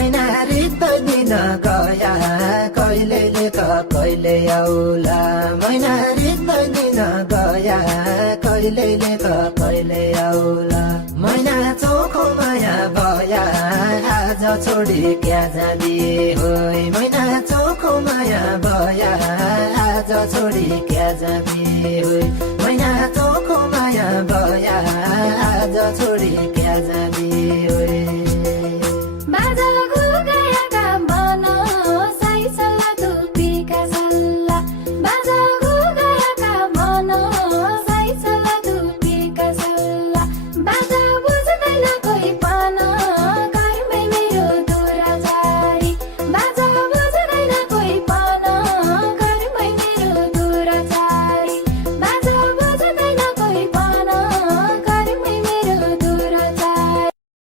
मैना रित दिन गया कहिले लेख कहिले आउला मैना रित दिन गया कहिले लेख कहिले आउला मैना चोखो माया भया आज छोडी क्या जाने होइ मैना चोखो माया भया आज छोडी क्या जाने होइ मैना चोखो माया भया आज छोडी क्या जाने